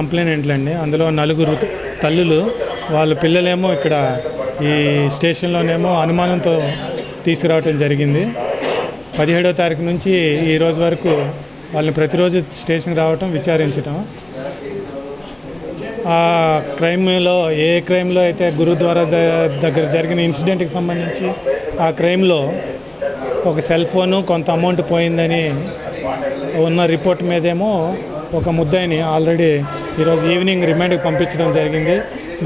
కంప్లైంట్లు అండి. అందులో 4 తల్లులు, వాళ్ళ పిల్లలేమో ఇక్కడ ఈ స్టేషన్లోనేమో అనుమానంతో తీసుకురావటం జరిగింది. 17వ తారీఖు నుంచి ఈ రోజు వరకు వాళ్ళని ప్రతిరోజు స్టేషన్కి రావటం, విచారించటం. ఆ క్రైమ్లో క్రైమ్లో అయితే గురుద్వారా దగ్గర జరిగిన ఇన్సిడెంట్కి సంబంధించి ఆ క్రైమ్లో ఒక సెల్ ఫోను, కొంత అమౌంట్ పోయిందని ఉన్న రిపోర్ట్ మీదేమో ఒక ముద్దాయిని ఆల్రెడీ ఈరోజు ఈవినింగ్ రిమాండ్కి పంపించడం జరిగింది.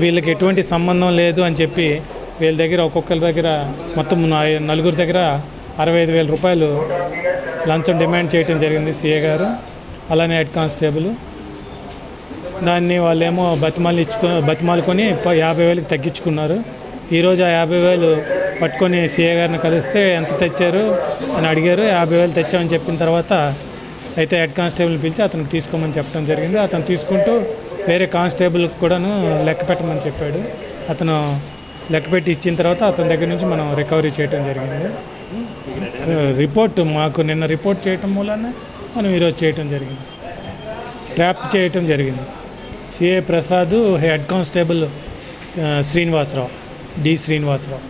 వీళ్ళకి ఎటువంటి సంబంధం లేదు అని చెప్పి వీళ్ళ దగ్గర ఒక్కొక్కరి దగ్గర మొత్తం 4 దగ్గర 65,000 రూపాయలు లంచం డిమాండ్ చేయడం జరిగింది సిఏ గారు, అలానే హెడ్ కానిస్టేబుల్. దాన్ని వాళ్ళేమో బతిమాలుకొని 50,000కి తగ్గించుకున్నారు. ఈరోజు ఆ 50,000 పట్టుకొని సిఏ గారిని కలిస్తే ఎంత తెచ్చారు అని అడిగారు. 50,000 తెచ్చామని చెప్పిన తర్వాత అయితే హెడ్ కానిస్టేబుల్ పిలిచి అతనికి తీసుకోమని చెప్పడం జరిగింది. అతను తీసుకుంటూ వేరే కానిస్టేబుల్కి కూడాను లెక్క పెట్టమని చెప్పాడు. అతను లెక్క పెట్టి ఇచ్చిన తర్వాత అతని దగ్గర నుంచి మనం రికవరీ చేయడం జరిగింది. రిపోర్ట్ మాకు నిన్న రిపోర్ట్ చేయటం మూలానే మనం ఈరోజు చేయటం జరిగింది, ట్రాప్ చేయటం జరిగింది. CA Prasad, head constable Srinivasarao, D Srinivasarao.